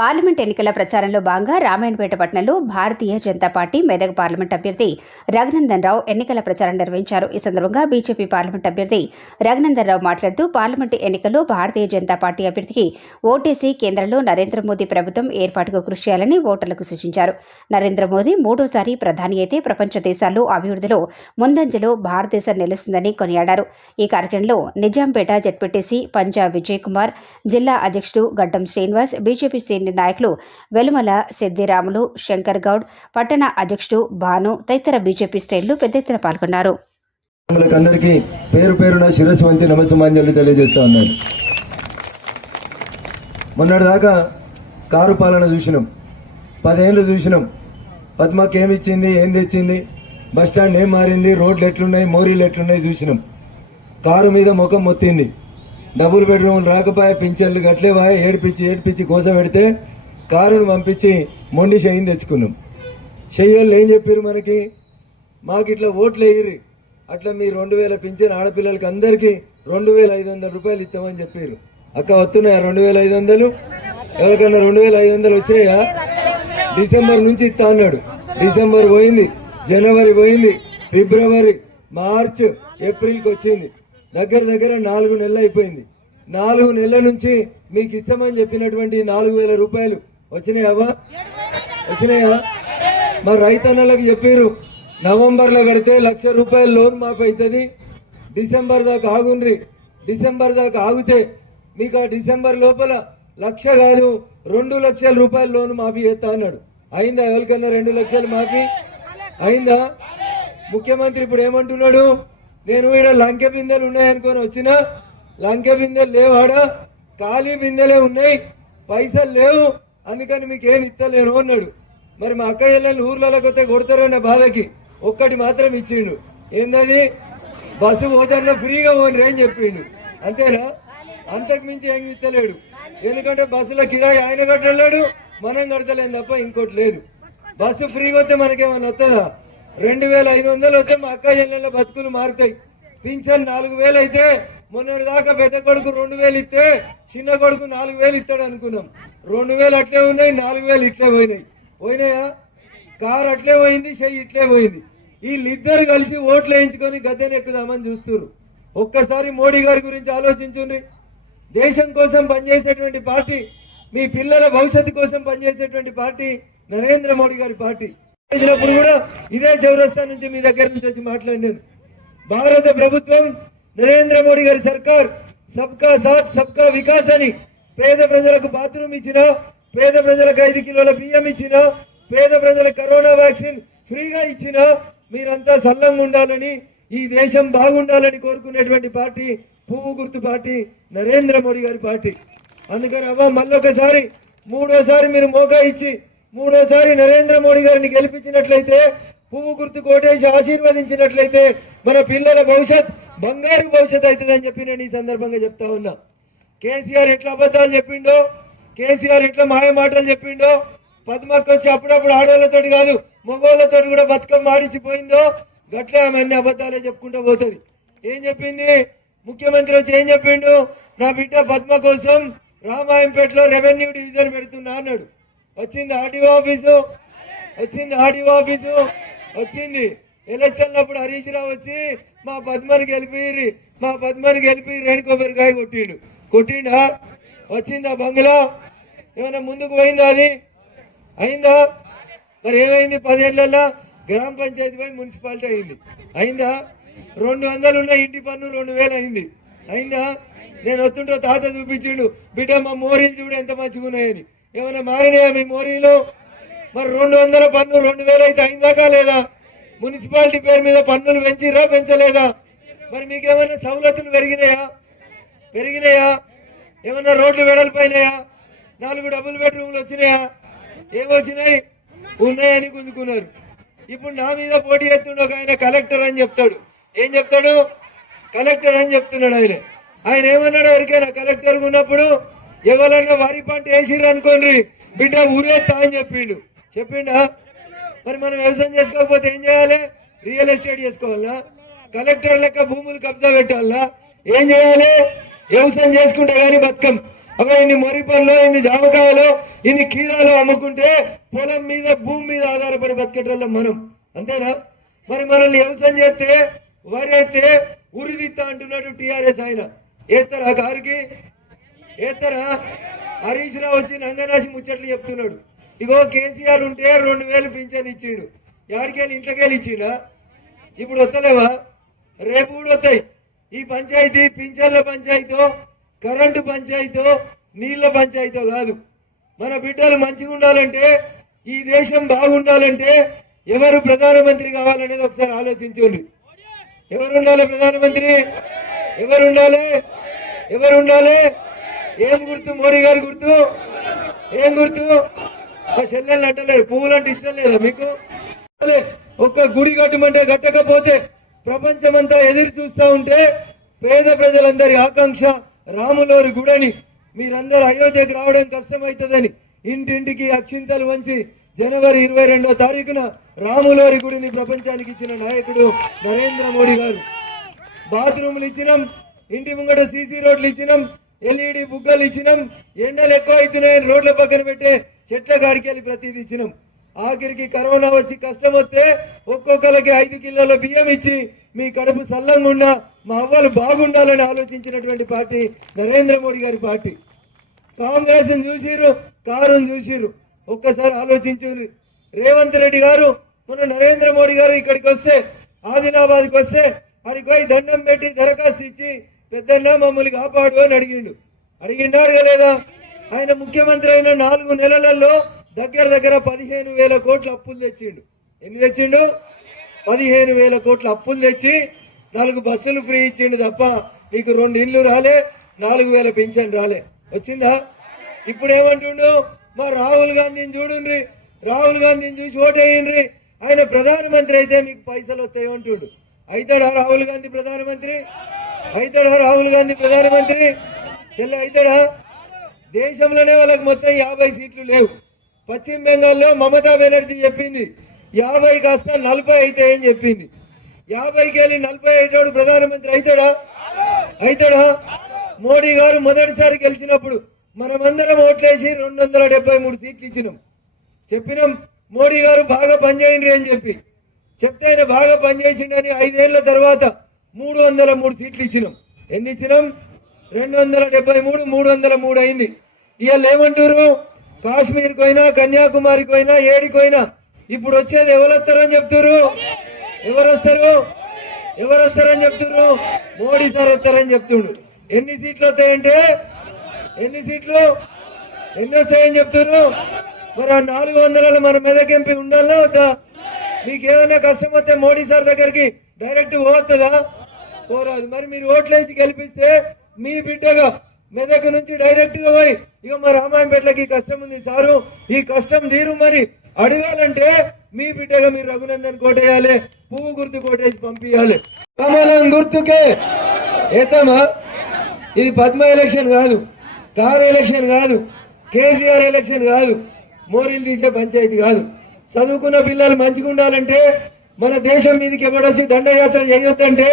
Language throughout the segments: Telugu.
parliament ఎన్నికల ప్రచారంలో భాగంగా రామాయణపేట పట్టణంలో భారతీయ జనతా పార్టీ మెదక్ పార్లమెంట్ అభ్యర్థి రఘునందన్ రావు ఎన్నికల ప్రచారం నిర్వహించారు. ఈ సందర్భంగా బీజేపీ పార్లమెంట్ అభ్యర్థి రఘునందన్ రావు మాట్లాడుతూ పార్లమెంట్ ఎన్నికల్లో భారతీయ జనతా పార్టీ అభ్యర్థికి ఓటేసి కేంద్రంలో నరేంద్ర మోదీ ప్రభుత్వం ఏర్పాటుకు కృషి చేయాలని ఓటర్లకు సూచించారు. నరేంద్ర మోదీ మూడోసారి ప్రధాని అయితే ప్రపంచ దేశాల్లో అభివృద్ధిలో ముందంజలో భారతదేశం నిలుస్తుందని కొనియాడారు. ఈ కార్యక్రమంలో నిజాంపేట జడ్పీటీసీ పంజాబ్ విజయ్ కుమార్ జిల్లా అధ్యక్షుడు గడ్డం శ్రీనివాస్ బీజేపీ సీనియర్ నాయకులు వెలుమల సిద్దిరాములు శంకర్ గౌడ్ పట్టణ అధ్యక్షుడు భాను తదితర బీజేపీ శ్రేణులు పెద్ద ఎత్తున పాల్గొన్నారు. అందరికీ పేరు పేరున శిరస్సు వంచి నమస్సుమాంజలు తెలియజేస్తా ఉన్నాను. మొన్నటిదాకా కారు పాలన చూసినాం. పదేళ్ళు చూసినాం. పద్మకి ఏమి ఇచ్చింది ఏం తెచ్చింది బస్ స్టాండ్ ఏం మారింది రోడ్లు ఎట్లున్నాయి మోరీలు ఎట్లున్నాయి చూసినాం. కారు మీద ముఖం మొత్తింది. డబుల్ బెడ్రూమ్ రాకపోయే పింఛన్లు కట్టలేవా? ఏడిపించి ఏడిపించి కోస పెడితే కారును పంపించి మొండి షయ్యం తెచ్చుకున్నాం. షయ్యోళ్ళు ఏం చెప్పారు మనకి? మాకు ఇట్లా ఓట్లు వేయరు అట్లా మీ రెండు వేల పింఛన్ ఆడపిల్లలకి అందరికీ రెండు వేల ఐదు వందల రూపాయలు ఇస్తామని చెప్పారు అక్క వస్తున్నాయా రెండు వేల ఐదు వందలు? ఎవరికన్నా రెండు వేల ఐదు వందలు వచ్చినాయా? డిసెంబర్ నుంచి ఇస్తా అన్నాడు. డిసెంబర్ పోయింది జనవరి పోయింది ఫిబ్రవరి మార్చ్ ఏప్రిల్కి వచ్చింది. దగ్గర దగ్గర నాలుగు నెలలు అయిపోయింది. నాలుగు నెలల నుంచి మీకు ఇస్తామని చెప్పినటువంటి నాలుగు వేల రూపాయలు వచ్చినాయవా వచ్చినాయా? మా రైతన్నలకు చెప్పారు నవంబర్లో కడితే లక్ష రూపాయల లోన్ మాకు అవుతుంది. డిసెంబర్ దాకా ఆగుండ్రి. డిసెంబర్ దాకా ఆగితే మీకు ఆ డిసెంబర్ లోపల లక్ష కాదు రెండు లక్షల రూపాయల లోన్ మాఫీ చేస్తా అన్నాడు. అయిందా ఎవరికన్నా రెండు లక్షలు మాఫీ? అయిందా? ముఖ్యమంత్రి ఇప్పుడు ఏమంటున్నాడు? నేను ఈడ లంకె బిందెలు ఉన్నాయనుకొని వచ్చిన లంకె బిందెలు లేవాడ? ఖాళీ బిందెలే ఉన్నాయి పైసలు లేవు అందుకని మీకు ఏం ఇస్తలేను అన్నాడు. మరి మా అక్క చెల్లెలు ఊర్లలోకి వస్తే కొడతారనే బాధకి ఒక్కటి మాత్రం ఇచ్చిండు. ఏందది? బస్సు పోతాల్లో ఫ్రీగా పోని అని చెప్పిండు? అంతేనా? అంతకు మించి ఏం ఇస్తలేడు ఎందుకంటే బస్సులో కిరాయి ఆయన కట్టలేడు మనం కడతలేం తప్ప ఇంకోటి లేదు. బస్సు ఫ్రీగా వస్తే మనకేమన్నా వస్తుందా రెండు వేల ఐదు వందలు వస్తే మా అక్క చెల్లెళ్ళ బతుకులు మారుతాయి. పింఛన్ నాలుగు వేలు అయితే మొన్నటి దాకా పెద్ద కొడుకు రెండు వేలు ఇస్తే చిన్న కొడుకు నాలుగు వేలు ఇస్తాడు అనుకున్నాం. రెండు వేలు అట్లే ఉన్నాయి నాలుగు వేలు ఇట్లే పోయినాయి. పోయినాయా? కారు అట్లే పోయింది చెయ్యి ఇట్లే పోయింది. వీళ్ళిద్దరు కలిసి ఓట్లు వేయించుకొని గద్దెని ఎక్కుదామని చూస్తున్నారు ఒక్కసారి మోడీ గారి గురించి ఆలోచించుండ్రి. దేశం కోసం పనిచేసేటువంటి పార్టీ మీ పిల్లల భవిష్యత్తు కోసం పనిచేసేటువంటి పార్టీ నరేంద్ర మోడీ గారి పార్టీ. చేసినప్పుడు కూడా ఇదే చౌరస్తా నుంచి మీ దగ్గర నుంచి వచ్చి మాట్లాడినాను భారత ప్రభుత్వం నరేంద్ర మోడీ గారి సర్కార్ సబ్కా సాత్ సబ్కా వికాస్ అని పేద ప్రజలకు బాత్రూమ్ ఇచ్చిన పేద ప్రజలకు ఐదు కిలోల బియ్యం ఇచ్చిన పేద ప్రజలకు కరోనా వ్యాక్సిన్ ఫ్రీగా ఇచ్చిన మీరంతా సల్లంగా ఉండాలని ఈ దేశం బాగుండాలని కోరుకునేటువంటి పార్టీ పువ్వు గుర్తు పార్టీ నరేంద్ర మోడీ గారి పార్టీ. అందుకని అవ్వ మళ్ళొకసారి మూడోసారి మీరు మోకా ఇచ్చి మూడోసారి నరేంద్ర మోడీ గారిని గెలిపించినట్లయితే పువ్వు గుర్తు కోటేసి ఆశీర్వదించినట్లయితే మన పిల్లల భవిష్యత్ బంగారు భవిష్యత్ అవుతుందని చెప్పి నేను ఈ సందర్భంగా చెప్తా ఉన్నా. కేసీఆర్ ఎట్లా అబద్ధాలు చెప్పిండో కేసీఆర్ ఎట్లా మాయ మాటలు చెప్పిండో పద్మకు వచ్చి అప్పుడప్పుడు ఆడవాళ్ళతో కాదు మగవాళ్ళతో కూడా బతుకమ్మ మాడిచిపోయిందో గట్లే ఆమె అన్ని అబద్ధాలే చెప్పుకుంటూ పోతుంది. ఏం చెప్పింది? ముఖ్యమంత్రి వచ్చి ఏం చెప్పిండు? నా బిడ్డ పద్మ కోసం రామాయంపేటలో రెవెన్యూ డివిజన్ పెడుతున్నా అన్నాడు. వచ్చింది ఆర్డీఓ ఆఫీసు. వచ్చింది ఆర్డీఓ ఆఫీసు. వచ్చింది. ఎలక్షన్ అప్పుడు హరీష్ రావు వచ్చి మా పద్మని గెలిపిరి మా పద్మని గెలిపి రేణు కొబ్బరికాయ కొట్టిండు. కొట్టిండా? వచ్చిందా బంగ్లా? ఏమైనా ముందుకు పోయిందా అది? అయిందా? మరి ఏమైంది పదేళ్ళలో గ్రామ పంచాయతీ పోయి మున్సిపాలిటీ అయింది. అయిందా? రెండు వందలు ఉన్న ఇంటి పన్ను రెండు వేలు అయింది. అయిందా? నేను వస్తుంటే తాత చూపించిండు బిడ్డ మా మోరీలు చూడు ఎంత మంచిగా ఉన్నాయని ఏమైనా మారినాయా మీ మోరీలు? మరి రెండు వందల పన్ను రెండు వేలు అయితే అయిందాకా లేదా? మున్సిపాలిటీ పేరు మీద పన్నులు పెంచిరా పెంచలేదా? మరి మీకు ఏమైనా సవలతులు పెరిగినాయా? పెరిగినాయా? ఏమన్నా రోడ్లు వెడల్పోయినాయా? నాలుగు డబుల్ బెడ్రూమ్లు వచ్చినాయా? ఏమొచ్చినాయి? ఉన్నాయని గుంజుకున్నారు. ఇప్పుడు నా మీద పోటీ చేస్తుండే ఒక ఆయన కలెక్టర్ అని చెప్తాడు. ఏం చెప్తాడు? కలెక్టర్ అని చెప్తున్నాడు ఆయన. ఆయన ఏమన్నాడు? ఎవరికైనా కలెక్టర్ ఉన్నప్పుడు ఎవరైనా వరి పంట వేసిర్రు అనుకోండి బిడ్డ ఊరేస్తా అని చెప్పిండు. చెప్పిండా? మరి మనం వ్యవసాయం చేసుకోకపోతే ఏం చేయాలి? రియల్ ఎస్టేట్ చేసుకోవాలా? కలెక్టర్ లెక్క భూములు కబ్జా పెట్టాలా? ఏం చేయాలి? వ్యవసాయం చేసుకుంటే కానీ బతుకం. అవి ఇన్ని మొరి పనులు ఇన్ని జామకాయలు ఇన్ని కీరాలు అమ్ముకుంటే పొలం మీద భూమి మీద ఆధారపడి బతికేటోళ్ళం మనం. అంతేనా? మరి మనల్ని వ్యవసాయం చేస్తే వరి అయితే ఉరిదిత్తా అంటున్నాడు టిఆర్ఎస్ ఆయన. వేస్తారు ఆ కారుకి? ఏస్తారా హరీష్ రావు వచ్చి నంగనాశి ముచ్చట్లు చెప్తున్నాడు. ఇగో కేసీఆర్ ఉంటే రెండు వేలు పింఛన్ ఇచ్చిండు. యాడికెళ్ళి ఇంట్లోకెళ్ళి ఇచ్చిండా? ఇప్పుడు వస్తలేవా? రేపు కూడా వస్తాయి. ఈ పంచాయతీ పింఛన్ల పంచాయతీతో కరెంటు పంచాయతీతో నీళ్ళ పంచాయతీతో కాదు. మన బిడ్డలు మంచిగా ఉండాలంటే ఈ దేశం బాగుండాలంటే ఎవరు ప్రధానమంత్రి కావాలనేది ఒకసారి ఆలోచించండి. ఎవరు ఉండాలి ప్రధానమంత్రి? ఎవరు ఉండాలి ఎవరు ఉండాలి ఏం గుర్తు మోడీ గారి గుర్తు? ఏం గుర్తు? మా చెల్లెళ్ళు అంటలేదు పువ్వులు అంటే ఇష్టం లేదా మీకు? ఒక్క గుడి కట్టమంటే కట్టకపోతే ప్రపంచమంతా ఎదురు చూస్తూ ఉంటే పేద ప్రజలందరి ఆకాంక్ష రాములోరి గుడని మీరందరూ అయోధ్యకు రావడం కష్టమవుతుందని ఇంటింటికి అక్షింతలు వంచి జనవరి ఇరవై రెండో తారీఖున రాములోరి గుడిని ప్రపంచానికి ఇచ్చిన నాయకుడు నరేంద్ర మోడీ గారు. బాత్రూములు ఇచ్చినాం ఇంటి ముంగట సీసీ రోడ్లు ఇచ్చినాం ఎల్ఈడి బుగ్గలు ఇచ్చినాం. ఎండలు ఎక్కువ అవుతున్నాయని రోడ్ల పక్కన పెట్టే చెట్ల కాడికి వెళ్ళి ప్రతిదీ ఇచ్చినాం. ఆఖరికి కరోనా వచ్చి కష్టం వస్తే ఒక్కొక్కరికి ఐదు కిలోల బియ్యం ఇచ్చి మీ కడుపు సల్లంగా ఉన్నా మా అవ్వలు బాగుండాలని ఆలోచించినటువంటి పార్టీ నరేంద్ర మోడీ గారి పార్టీ. కాంగ్రెస్ చూసిరు కారుని చూసిరు ఒక్కసారి ఆలోచించు రేవంత్ రెడ్డి గారు మన నరేంద్ర మోడీ గారు ఇక్కడికి వస్తే ఆదిలాబాద్కి వస్తే అడిగి పోయి దండం పెట్టి దరఖాస్తు ఇచ్చి పెద్దన్న మమ్మల్ని కాపాడు అని అడిగిండు. అడిగిండాడు లేదా ఆయన ముఖ్యమంత్రి అయిన నాలుగు నెలలలో దగ్గర దగ్గర పదిహేను వేల కోట్ల అప్పులు తెచ్చిండు. ఎన్ని తెచ్చిండు? పదిహేను వేల కోట్ల అప్పులు తెచ్చి నాలుగు బస్సులు ఫ్రీ ఇచ్చిండు తప్ప నీకు రెండు ఇల్లు రాలే నాలుగు వేల పింఛన్ రాలే. వచ్చిందా? ఇప్పుడు ఏమంటుండు మా రాహుల్ గాంధీని చూడుండ్రి. రాహుల్ గాంధీని చూసి ఓటేయండ్రి. ఆయన ప్రధానమంత్రి అయితే మీకు పైసలు వస్తాయి అంటుండు. అవుతాడా రాహుల్ గాంధీ ప్రధానమంత్రి? అవుతాడా రాహుల్ గాంధీ ప్రధానమంత్రి చెల్లి అవుతాడా దేశంలోనే వాళ్ళకి మొత్తం యాభై సీట్లు లేవు. పశ్చిమ బెంగాల్లో మమతా బెనర్జీ చెప్పింది యాభై కాస్త నలభై అవుతాయని అని చెప్పింది. యాభైకి వెళ్ళి నలభై అయ్యేటోడు ప్రధానమంత్రి అవుతాడా అవుతాడా మోడీ గారు మొదటిసారి గెలిచినప్పుడు మనమందరం ఓట్లేసి రెండు వందల డెబ్బై మూడు సీట్లు ఇచ్చినాం. చెప్పినాం మోడీ గారు బాగా పనిచేయండి అని చెప్పి. చెప్తే ఆయన బాగా పనిచేసిండని ఐదేళ్ళ తర్వాత మూడు వందల మూడు సీట్లు ఇచ్చినాం. ఎన్ని ఇచ్చినాం? రెండు వందల డెబ్బై మూడు మూడు వందల మూడు అయింది. ఇవాళ ఏమంటారు కాశ్మీర్కి పోయినా కన్యాకుమారికి పోయినా ఏడికి పోయినా ఇప్పుడు వచ్చేది ఎవరు వస్తారని చెప్తారు ఎవరు వస్తారు ఎవరు వస్తారని చెప్తున్నారు మోడీ సార్ వస్తారని చెప్తుండు. ఎన్ని సీట్లు వస్తాయంటే ఎన్ని సీట్లు? ఎన్ని వస్తాయని చెప్తున్నారు మరి ఆ నాలుగు వందల మన మెదక్ ఎంపీ ఉండాలా వద్దా? మీకు ఏమైనా కష్టం వస్తే మోడీ సార్ దగ్గరికి డైరెక్ట్ పోతుందా పోరాదు. మరి మీరు ఓట్లేసి గెలిపిస్తే మీ బిడ్డగా మెదక్ నుంచి డైరెక్ట్గా పోయి ఇక మా రామాయంపేటలకి కష్టం ఉంది సారు ఈ కష్టం తీరు మరి అడగాలంటే మీ బిడ్డగా మీరు రఘునందన్ కోటేయాలి పువ్వు గుర్తు కోటేసి పంపించాలి కమలం గుర్తుకే. ఏతమా ఇది పద్మ ఎలక్షన్ కాదు కారు ఎలక్షన్ కాదు కేసీఆర్ ఎలక్షన్ కాదు మోరీలు తీసే పంచాయతీ కాదు. చదువుకున్న పిల్లలు మంచిగా ఉండాలంటే మన దేశం మీదకి ఎవడొచ్చి దండయాత్ర చేయొద్దంటే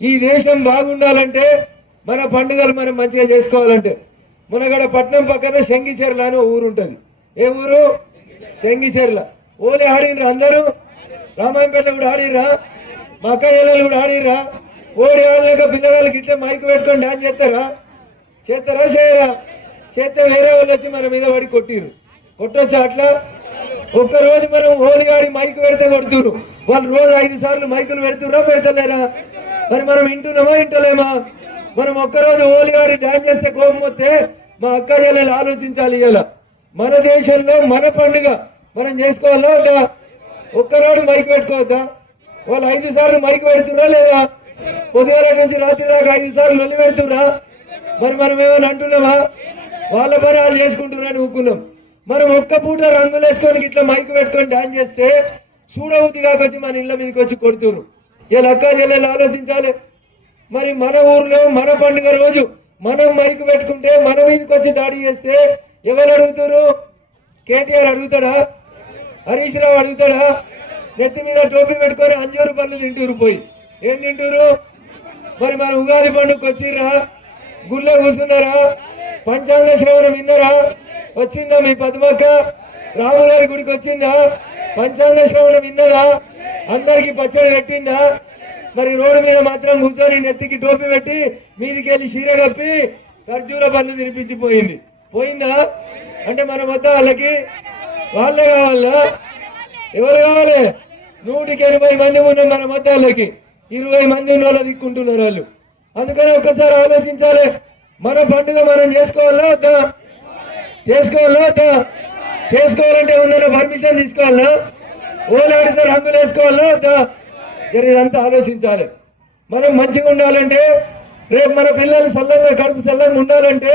ఈ దేశం బాగుండాలంటే మన పండుగలు మనం మంచిగా చేసుకోవాలంటే. మునగడ పట్నం పక్కన శంగిచెర్ల అని ఊరుంటుంది ఊరు ఉంటుంది. ఏ ఊరు? శంగిచెర్ల. ఓలే ఆడినరా అందరూ? రామాయంపేటలో కూడా ఆడిరా మా అక్క చెల్లెలు కూడా ఆడిరా ఓడి ఆడలేక పిల్లగాళ్ళకి ఇట్లా మైక్ పెట్టుకొని డాన్స్ చేస్తారా? చేస్తారా చేయరా? చేస్తే వేరే వాళ్ళు వచ్చి మన మీద పడి కొట్టిరు కొట్టొచ్చా అట్లా? ఒక్క రోజు మనం ఓలి ఆడి మైక్ పెడితే కొడుతురు వాళ్ళు రోజు ఐదు సార్లు మైకులు పెడుతురా పెడతలేరా? మరి మనం వింటున్నామా వింటలేమా? మనం ఒక్కరోజు ఓలి ఆడి డాన్స్ చేస్తే కోపం వస్తే మా అక్క చెల్లెలు ఆలోచించాలి ఇలా మన దేశంలో మన పండుగ మనం చేసుకోవాలా వద్దా? ఒక్కరోజు మైక్ పెట్టుకోవద్దా? వాళ్ళు ఐదు సార్లు మైక్ పెడుతురా లేదా? ఉదయం నుంచి రాత్రి దాకా ఐదు సార్లు నొల్లి పెడుతున్నా మరి మనం ఏమైనా అంటున్నామా? వాళ్ళ పని వాళ్ళు చేసుకుంటున్నారని ఊకున్నాం. మనం ఒక్క పూట రంగులు వేసుకొని ఇట్లా మైక్ పెట్టుకొని డాన్స్ చేస్తే చూడవుతి కాకొచ్చి మన ఇళ్ళ మీదకి వచ్చి కొడుతున్నారు ఇలా అక్క చెల్లెలు ఆలోచించాలి. మరి మన ఊర్లో మన పండుగ రోజు మనం మైక్ పెట్టుకుంటే మన మీదకి వచ్చి దాడి చేస్తే ఎవరు అడుగుతారు? కేటీఆర్ అడుగుతాడా? హరీష్ రావు అడుగుతాడా? నెత్తి మీద టోపీ పెట్టుకొని అంజూరు పళ్ళు తింటూరు పోయి. ఏం తింటూరు? మరి మన ఉగాది పండుగకి వచ్చిర్రా? గుళ్ళ కూర్చున్నారా? పంచాంగ శ్రవణం విన్నరా? వచ్చిందా మీ పద్మక్క? రాములారి గుడికి వచ్చిందా? పంచాంగ శ్రవణం విన్నదా? అందరికి పచ్చడి పెట్టిందా? మరి రోడ్డు మీద మాత్రం కూర్చొని నెత్తికి టోపీ పెట్టి మీదికి వెళ్ళి చీర కప్పి ఖర్జూర పన్ను తినిపించిపోయింది. పోయిందా? అంటే మన మొత్తం వాళ్ళకి వాళ్ళే కావాలా? ఎవరు కావాలి? నూటికి ఎనభై మంది ఉన్న మన మతాలకి ఇరవై మంది ఉన్న వాళ్ళు దిక్కుంటున్నారు వాళ్ళు. అందుకని ఒక్కసారి ఆలోచించాలి. మన పండుగ మనం చేసుకోవాలా వద్దా? చేసుకోవాలా వద్దా? చేసుకోవాలంటే ఏమన్నా పర్మిషన్ తీసుకోవాలా? ఓలాడితే రంగులు వేసుకోవాలా వద్దా? జర ఇదంతా ఆలోచించాలి. మనం మంచిగా ఉండాలంటే రేపు మన పిల్లలు సల్లంగా కడుపు సల్లంగా ఉండాలంటే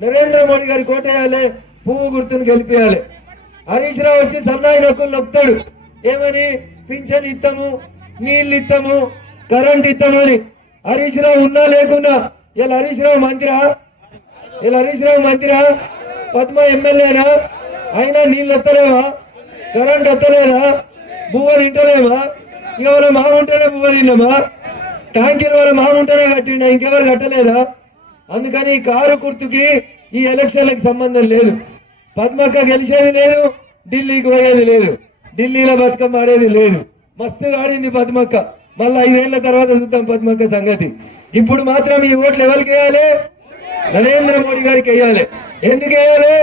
నరేంద్ర మోడీ గారి కోటేయాలి పువ్వు గుర్తును గెలిపేయాలి. హరీష్ రావు వచ్చి సన్నాయి నొక్కులు నొక్కుతాడు. ఏమని? పింఛన్ ఇస్తాము నీళ్ళు ఇస్తాము కరెంట్ ఇస్తాము అని. హరీష్ రావు ఉన్నా లేకున్నా ఇలా హరీష్ రావు మంత్రా ఇలా హరీష్ రావు మంత్రా పద్మ ఎమ్మెల్యేనా? అయినా నీళ్ళు వస్తలేవా కరెంట్ వస్తలేదా బువ్వ ఇంటలేమా ఎవరు మా ఉంటేనే బువ్వ తిన్నామా ట్యాంకర్ వాళ్ళు మామ ఉంటేనే కట్టిండా? ఇంకెవరు కట్టలేదా? అందుకని ఈ కారు గుర్తుకి ఈ ఎలక్షన్లకు సంబంధం లేదు. పద్మక్క గెలిచేది లేదు ఢిల్లీకి పోయేది లేదు. ఢిల్లీలో బతుకమ్మ ఆడేది లేదు. మస్తుగా ఆడింది పద్మక్క. మళ్ళీ ఐదేళ్ళ తర్వాత చూద్దాం పద్మక్క సంగతి. ఇప్పుడు మాత్రం ఈ ఓట్లు ఎవరికి వేయాలి? నరేంద్ర మోడీ గారికి వేయాలి. ఎందుకు వేయాలి?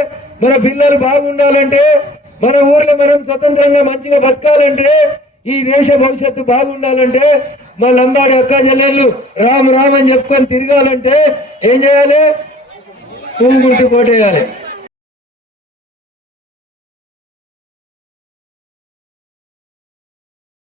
మన పిల్లలు బాగుండాలంటే మన ఊర్లో మనం స్వతంత్రంగా మంచిగా బతకాలంటే ఈ దేశ భవిష్యత్తు బాగుండాలంటే మా లంబాడి అక్క చెల్లెళ్ళు రామ్ రామ్ అని చెప్పుకొని తిరగాలంటే ఏం చేయాలి? పువ్వు గుర్తు కోటేయాలి